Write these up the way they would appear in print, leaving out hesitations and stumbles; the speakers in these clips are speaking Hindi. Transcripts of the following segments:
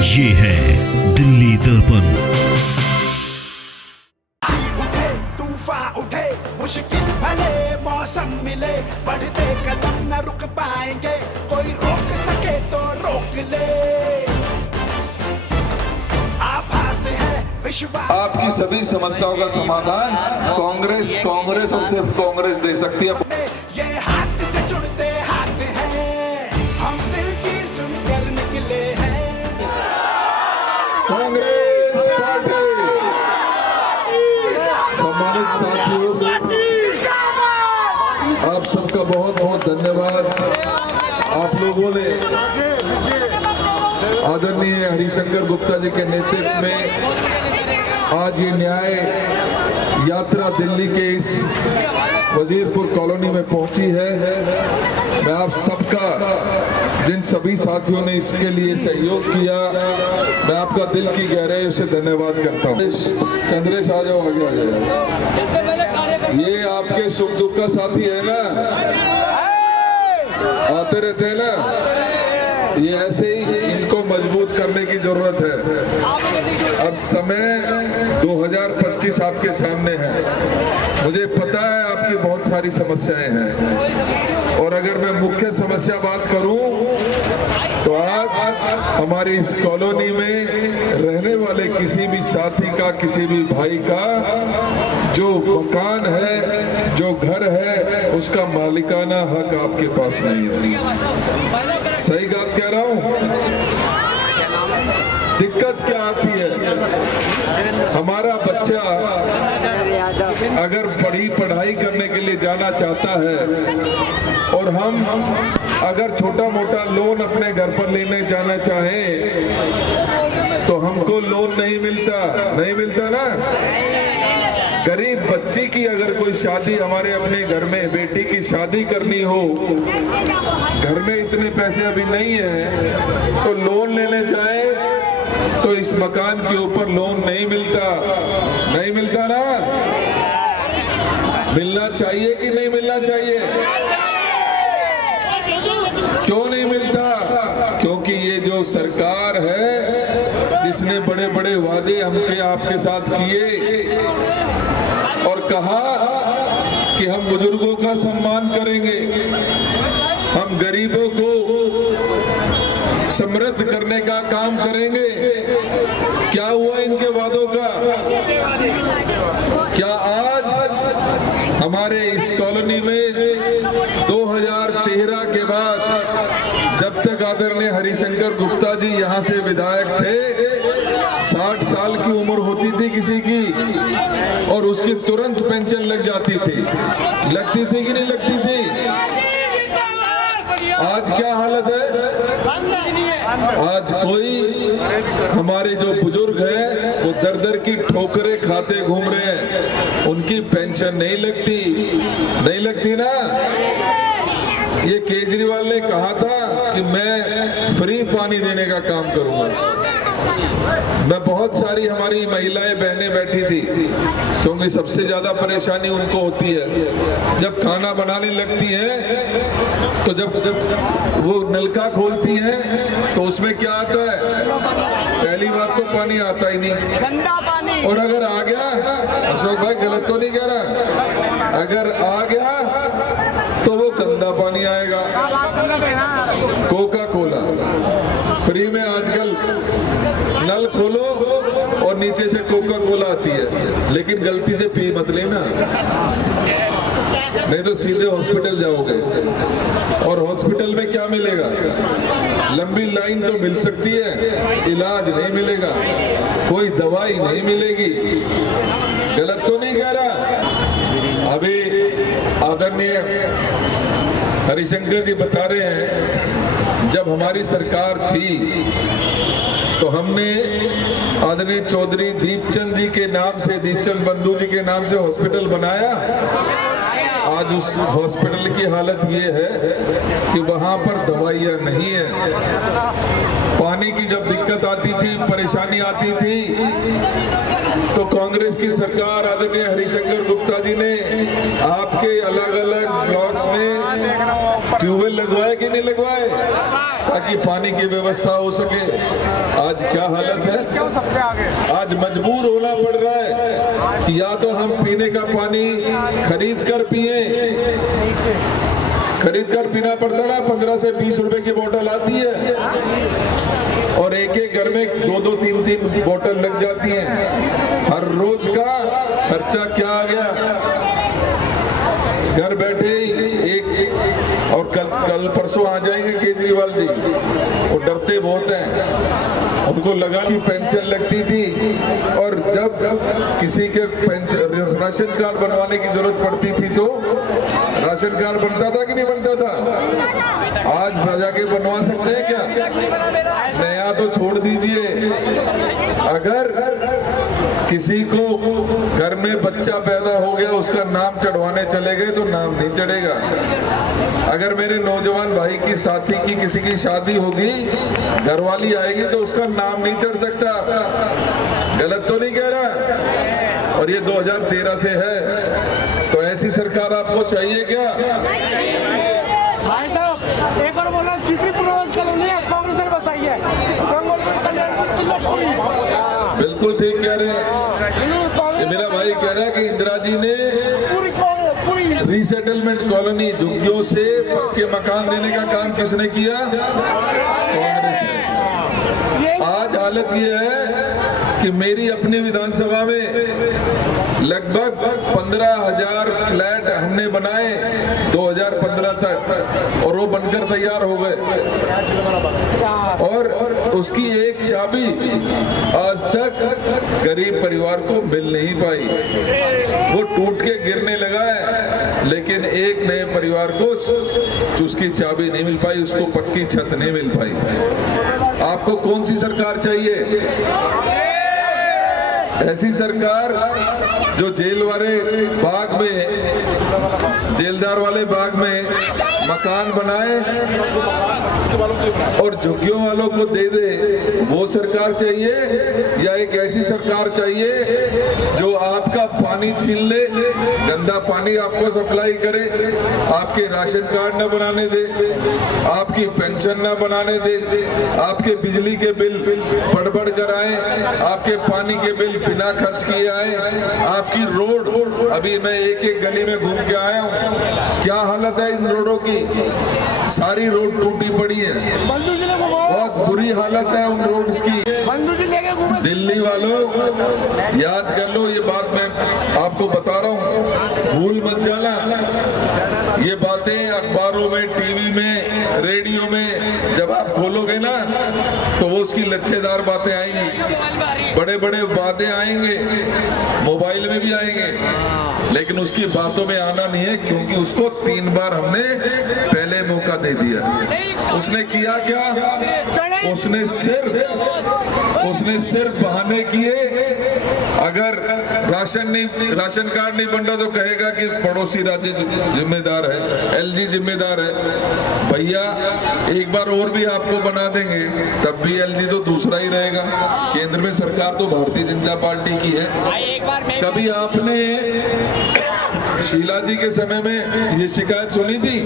ये है दिल्ली दर्पण। तूफान उठे, मुश्किल भले मौसम मिले, बढ़ते कदम न रुक पाएंगे, कोई रोक सके तो रोक ले। आभास है विश्वास, आपकी सभी समस्याओं का समाधान कांग्रेस और सिर्फ कांग्रेस दे सकती है। ये हाथ से जुड़ते हाथ हैं, हम दिल की सुनकर निकले हैं। कांग्रेस पार्टी। सम्मानित साथियों, आप सबका बहुत बहुत धन्यवाद। आप लोगों ने आदरणीय हरिशंकर गुप्ता जी के नेतृत्व में आज ये न्याय यात्रा दिल्ली के इस वजीरपुर कॉलोनी में पहुंची है। मैं आप सबका, जिन सभी साथियों ने इसके लिए सहयोग किया, मैं आपका दिल की गहराई से धन्यवाद करता हूं। चंद्रेश आ जाओ, आगे आ जाओ। ये आपके सुख दुख का साथी है ना, आते रहते हैं ना, ये ऐसे ही इनको मजबूत करने की जरूरत है। अब समय 2025 आपके सामने है। मुझे पता है आपकी बहुत सारी समस्याएं हैं, और अगर मैं मुख्य समस्या बात करूं तो आज हमारी इस कॉलोनी में रहने वाले किसी भी साथी का, किसी भी भाई का जो मकान है, जो घर है, उसका मालिकाना हक आपके पास नहीं है। सही बात कह रहा हूं? दिक्कत क्या आती है? हमारा बच्चा अगर पढ़ाई करने के लिए जाना चाहता है, और हम अगर छोटा मोटा लोन अपने घर पर लेने जाना चाहें तो हमको लोन नहीं मिलता ना। गरीब बच्ची की अगर कोई शादी, हमारे अपने घर में बेटी की शादी करनी हो, घर में इतने पैसे अभी नहीं है, तो लोन लेने जाए तो इस मकान के ऊपर लोन नहीं मिलता ना। मिलना चाहिए कि नहीं मिलना चाहिए? क्यों नहीं मिलता? क्योंकि ये जो सरकार है, जिसने बड़े बड़े वादे हमके आपके साथ किए और कहा कि हम बुजुर्गों का सम्मान करेंगे, हम गरीबों को समृद्ध करने का काम करेंगे, क्या हुआ इनके वादों का? क्या आज हमारे इस कॉलोनी में 2013 के बाद, जब तक आदरणीय हरिशंकर गुप्ता जी यहाँ से विधायक थे, 60 साल की उम्र होती थी किसी की और उसकी तुरंत पेंशन लग जाती थी? लगती थी कि नहीं लगती थी? आज क्या हालत है? आज कोई, हमारे जो बुजुर्ग हैं वो दर दर की ठोकरें खाते घूम रहे हैं, उनकी पेंशन नहीं लगती ना। ये केजरीवाल ने कहा था कि मैं फ्री पानी देने का काम करूंगा। मैं बहुत सारी हमारी महिलाएं बहनें बैठी थी, क्योंकि सबसे ज्यादा परेशानी उनको होती है जब खाना बनाने लगती हैं, तो जब वो नलका खोलती हैं तो उसमें क्या आता है? पहली बात तो पानी आता ही नहीं, गंदा पानी। और अगर आ गया, अशोक भाई गलत तो नहीं कह रहा, अगर आ गया तो वो गंदा पानी आएगा। कोका कोला फ्री में आजकल नल खोलो और नीचे से कोका कोला आती है, लेकिन गलती से पी मत लेना, नहीं तो सीधे हॉस्पिटल जाओगे। और हॉस्पिटल में क्या मिलेगा? लंबी लाइन तो मिल सकती है, इलाज नहीं मिलेगा, कोई दवाई नहीं मिलेगी। गलत तो नहीं कह रहा? अभी आदरणीय हरिशंकर जी बता रहे हैं, जब हमारी सरकार थी तो हमने आदरणीय चौधरी दीपचंद जी के नाम से, दीपचंद बंधु जी के नाम से हॉस्पिटल बनाया। आज उस हॉस्पिटल की हालत ये है कि वहां पर दवाइयां नहीं है। पानी की जब दिक्कत आती थी, परेशानी आती थी, तो कांग्रेस की सरकार आदरणीय हरिशंकर गुप्ता जी ने आपके अलग अलग ब्लॉक्स में ट्यूबवेल लगवाए कि नहीं लगवाए, ताकि ताकि पानी की व्यवस्था हो सके। आज क्या हालत है, आज मजबूर होना पड़ रहा है कि या तो हम पीने का पानी खरीद कर पिए, खरीद कर पीना पड़ता ना, 15 से 20 रुपए की बोतल आती है और एक एक घर में 2-2, 3-3 बोतल लग जाती हैं। हर रोज का खर्चा क्या आ गया, घर बैठे ही एक और कल परसों आ जाएंगे केजरीवाल जी, वो डरते बहुत हैं, उनको लगा कि पेंशन लगती थी और जब किसी के राशन कार्ड बनवाने की जरूरत पड़ती थी तो राशन कार्ड बनता था कि नहीं बनता था। आज प्रजा के बनवा सकते हैं क्या? नया तो छोड़ दीजिए, अगर किसी को घर में बच्चा पैदा हो गया उसका नाम चढ़वाने चले गए तो नाम नहीं चढ़ेगा। अगर मेरे नौजवान भाई की साथी की किसी की शादी होगी, घरवाली आएगी तो उसका नाम नहीं चढ़ सकता। गलत तो नहीं कह रहा? और ये 2013 से है, तो ऐसी सरकार आपको चाहिए क्या? भाई साहब एक बार बोला जितनी पूर्वज कॉलोनी है कांग्रेस ने बसाई है, बिल्कुल ठीक कह रहे हैं। ये मेरा भाई कह रहा है कि इंदिरा जी ने रीसेटलमेंट कॉलोनी झुग्गियों से पक्के मकान देने का काम किसने किया? कांग्रेस ने। आज हालत ये है कि मेरी अपनी विधानसभा में लगभग 15,000 फ्लैट हमने बनाए 2015 तक और वो बनकर तैयार हो गए और उसकी एक चाबी आज तक गरीब परिवार को मिल नहीं पाई। वो टूट के गिरने लगा है, लेकिन एक नए परिवार को उसकी चाबी नहीं मिल पाई, उसको पक्की छत नहीं मिल पाई। आपको कौन सी सरकार चाहिए? ऐसी सरकार जो जेल वाले बाग में, जेलदार वाले बाग में मकान बनाए और झुग्गियों वालों को दे दे, वो सरकार चाहिए? या एक ऐसी सरकार चाहिए जो आपका पानी छीन ले, गंदा पानी आपको सप्लाई करे, आपके राशन कार्ड न बनाने दे, आपकी पेंशन न बनाने दे, आपके बिजली के बिल बढ़ कर आए, आपके पानी के बिल बिना खर्च किए आए, आपकी रोड, अभी मैं एक एक गली में घूम के आया हूँ, क्या हालत है इन रोडों की? सारी रोड टूटी पड़ी है, बहुत बुरी हालत है उन रोड्स की। दिल्ली वालों याद कर लो, ये बात मैं आपको बता रहा हूँ, भूल मत जाना। ये बातें अखबारों में, टीवी में, रेडियो में जब आप खोलोगे ना तो वो उसकी लच्छेदार बातें आएंगी, बड़े बड़े वादे आएंगे, मोबाइल में भी आएंगे, लेकिन उसकी बातों में आना नहीं है, क्योंकि उसको 3 बार हमने पहले मौका दे दिया। उसने किया क्या? उसने सिर्फ बहाने किए। अगर राशन कार्ड नहीं बन रहा तो कहेगा कि पड़ोसी राज्य जिम्मेदार है, एलजी जिम्मेदार है। भैया एक बार और भी आपको बना देंगे, तब भी एलजी तो दूसरा ही रहेगा। केंद्र में सरकार तो भारतीय जनता पार्टी की है। कभी आपने शीला जी के समय में ये शिकायत सुनी थी?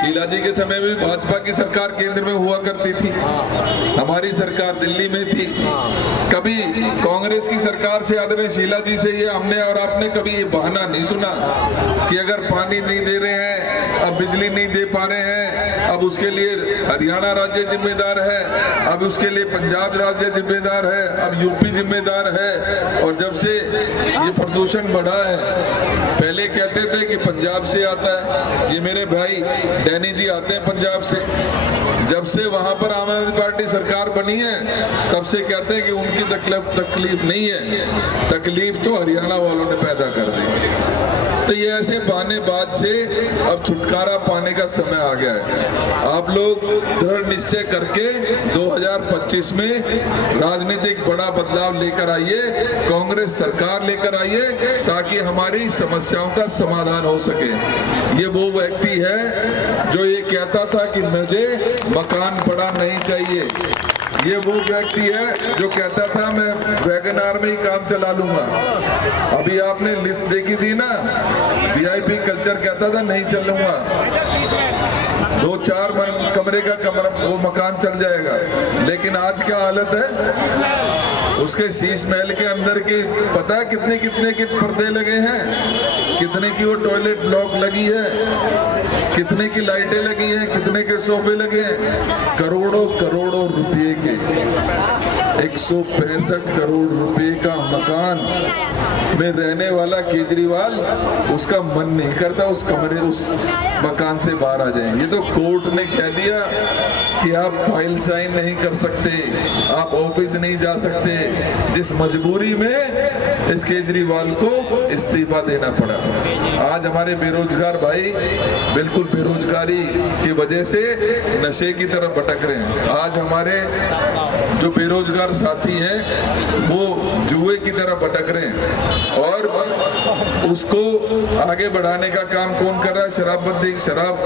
शीला जी के समय में भाजपा की सरकार केंद्र में हुआ करती थी, हमारी सरकार दिल्ली में थी। कभी कांग्रेस की सरकार से आदरणीय शीला जी से ये हमने और आपने कभी ये बहाना नहीं सुना कि अगर पानी नहीं दे रहे हैं, अब बिजली नहीं दे पा रहे हैं, अब उसके लिए हरियाणा राज्य जिम्मेदार है, अब उसके लिए पंजाब राज्य जिम्मेदार है, अब यूपी जिम्मेदार है। और जब से ये प्रदूषण बढ़ा है, पहले कहते थे कि पंजाब से आता है, ये मेरे भाई डैनी जी आते हैं पंजाब से, जब से वहां पर आम आदमी पार्टी सरकार बनी है तब से कहते हैं कि उनकी तकलीफ नहीं है, तकलीफ तो हरियाणा वालों ने पैदा कर दी। तो ये ऐसे बहानेबाज से अब छुटकारा पाने का समय आ गया है। आप लोग दृढ़ निश्चय करके 2025 में राजनीतिक बड़ा बदलाव लेकर आइए, कांग्रेस सरकार लेकर आइए, ताकि हमारी समस्याओं का समाधान हो सके। ये वो व्यक्ति है जो ये कहता था कि मुझे मकान बड़ा नहीं चाहिए, ये वो व्यक्ति है जो कहता था मैं वैगनार में ही काम चला लूंगा। अभी आपने लिस्ट देखी थी ना, वीआईपी कल्चर कहता था नहीं चलूंगा। 2-4 कमरे का कमरा वो मकान चल जाएगा, लेकिन आज क्या हालत है उसके शीश महल के अंदर की पता है कितने कितने के पर्दे लगे हैं, कितने की वो टॉयलेट ब्लॉक लगी है, कितने की लाइटें लगी हैं, कितने के सोफे लगे हैं, करोड़ों करोड़ों रुपए के 165 करोड़ रुपए का मकान में रहने वाला केजरीवाल, उसका मन नहीं करता उस कमरे उस मकान से बाहर आ जाए। ये तो कोर्ट ने कह दिया कि आप फाइल साइन नहीं कर सकते, आप ऑफिस नहीं जा सकते, जिस मजबूरी में इस केजरीवाल को इस्तीफा देना पड़ा। आज हमारे बेरोजगार भाई बिल्कुल बेरोजगारी की वजह से नशे की तरफ भटक रहे हैं। आज हमारे जो बेरोजगार साथी हैं वो जुए की तरफ भटक रहे हैं, और उसको आगे बढ़ाने का काम कौन कर रहा है? शराबबंदी, शराब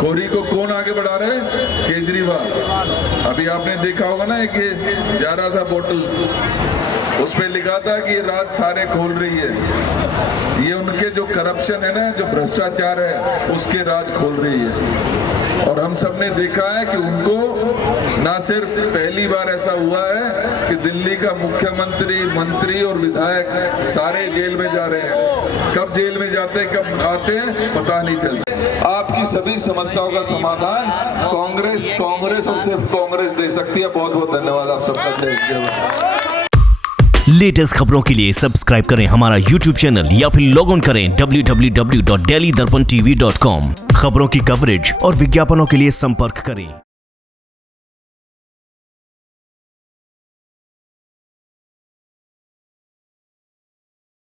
खोरी को कौन आगे बढ़ा रहा है? केजरीवाल। अभी आपने देखा होगा ना कि जा रहा था बोतल, उस पे लिखा था कि ये राज सारे खोल रही है। ये उनके जो करप्शन है ना, जो भ्रष्टाचार है, उसके राज खोल रही है। और हम सब ने देखा है कि उनको ना सिर्फ पहली बार ऐसा हुआ है कि दिल्ली का मुख्यमंत्री, मंत्री और विधायक सारे जेल में जा रहे हैं। कब जेल में जाते हैं, कब आते हैं, पता नहीं चलता। आपकी सभी समस्याओं का समाधान कांग्रेस और सिर्फ कांग्रेस दे सकती है। बहुत बहुत धन्यवाद आप सबका। लेटेस्ट खबरों के लिए सब्सक्राइब करें हमारा YouTube चैनल या फिर लॉग ऑन करें www.delhidarpantv.com। खबरों की कवरेज और विज्ञापनों के लिए संपर्क करें।